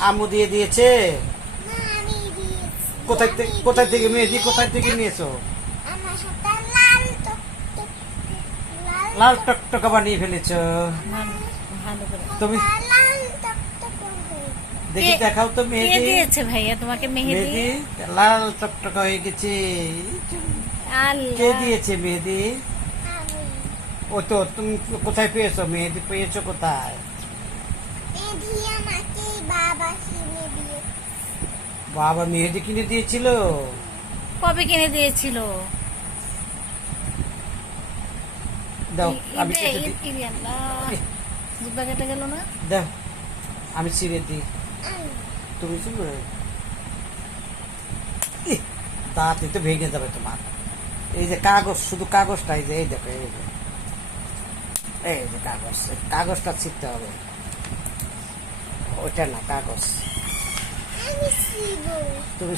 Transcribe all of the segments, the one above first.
আম্মু দিয়ে দিয়েছে? না আমি দিয়েছি। কোথায় থেকে কোথায় থেকে। মেহেদি কোথায় থেকে নিয়েছো? লাল টকটক লাল লাল টকটকা বানিয়ে ফেলেছো। তুমি- হাতে লাল টকটক দেখি দেখাও তো মেহেদি। দিয়েছে ভাইয়া তোমাকে মেহেদি। লাল টকটকা হয়ে গেছে। কে দিয়েছে মেহেদি? ও তো তুমি কোথায় পেয়েছ? মেহেদি পেয়েছ কোথায়? বাবা কিনে দিয়ে। বাবা মেহেদি কিনে দিয়েছিল? কবে কিনে দিয়েছিল? দাও আমি। জিব্বা কেটে গেল না? দাও আমি ছিঁড়ে দিই। তুমি দাঁত তো ভেঙে যাবে তোমার। এই যে কাগজ শুধু কাগজটা এই যে এই দেখো এই যে। এই যে কাগজ কাগজটা ছিঁড়তে হবে। ওইটা না কাগজ। তুমি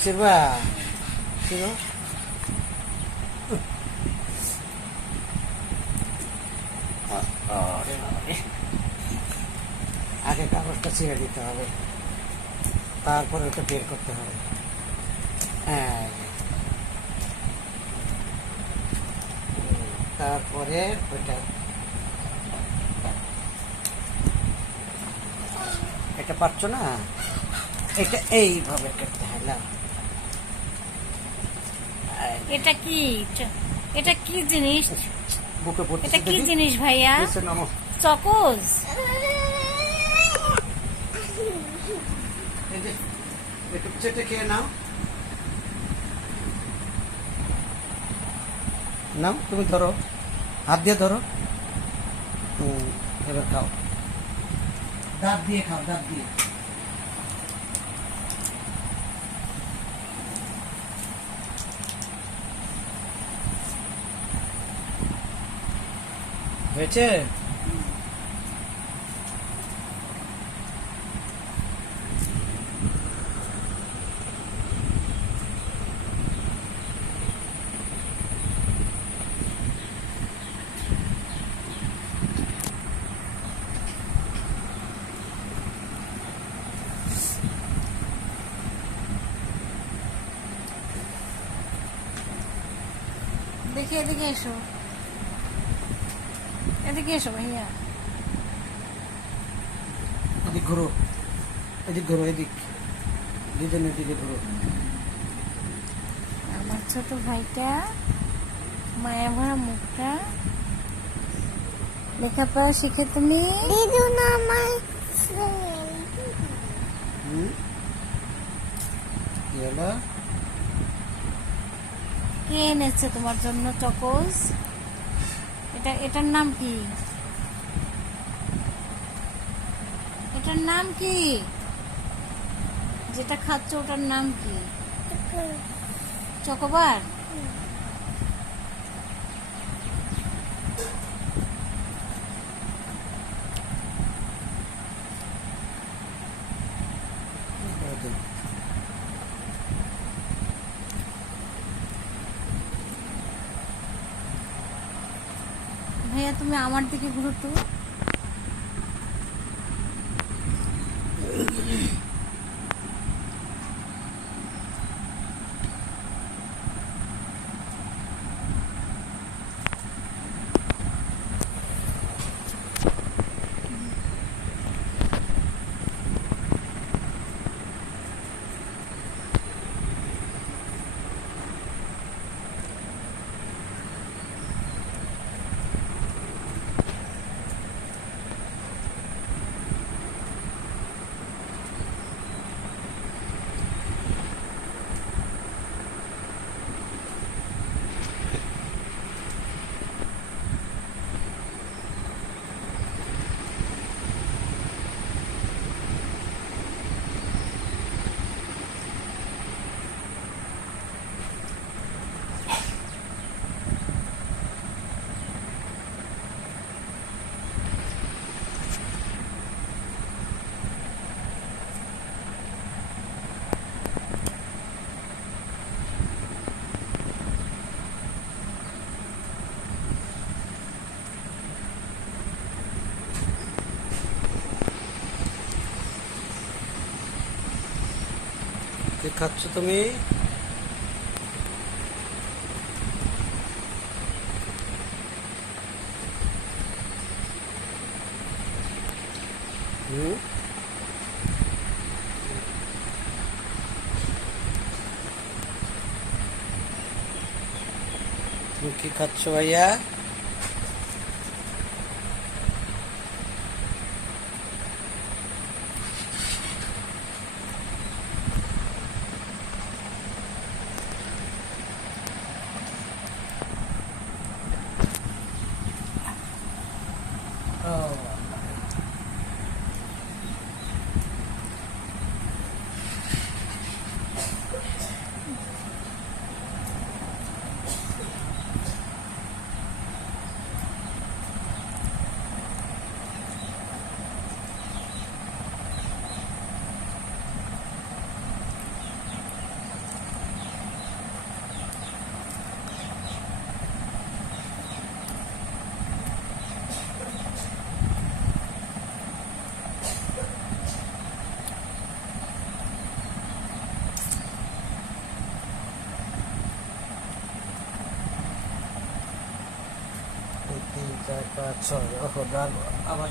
আরে বাবারে। আগে কাগজটা ছিঁড়ে দিতে হবে। তারপরে ওটা বের করতে হবে। হ্যাঁ। তারপরে ওইটা এটা পারছ না? এটা এইভাবে করতে হয় না? এটা কি? এটা কি জিনিস? বুকে পড়তেছে এটা কি জিনিস ভাইয়া। চকোজ? একটু চেটে খেয়ে নাও। নাও তুমি ধরো। হাত দিয়ে ধরো। এবার খাও। দাঁত দিয়ে খাও দাঁত দিয়ে। হয়েছে? দেখি এদিকে এসো। এদিকে এসো ভাইয়া। এদিক ঘুরো। এদিক ঘুরো এদিক। দুজনের দিকে ঘুরো। আমার ছোট ভাইটা মায়া ভরা মুখটা। লেখাপড়া শিখে তুমি? দিদু না আমার। হুম? কি হলো? কে এনেছে তোমার জন্য চকোজ এটা এটার নাম কি? এটার নাম কি? যেটা খাচ্ছ ওটার নাম কি? চকোবার? ভাইয়া তুমি আমার দিকে গুরুত্ব কি খাচ্ছ তুমি হুম তুমি কি খাচ্ছ ভাইয়া ও তিন চার পাঁচ ছয়। ও আবার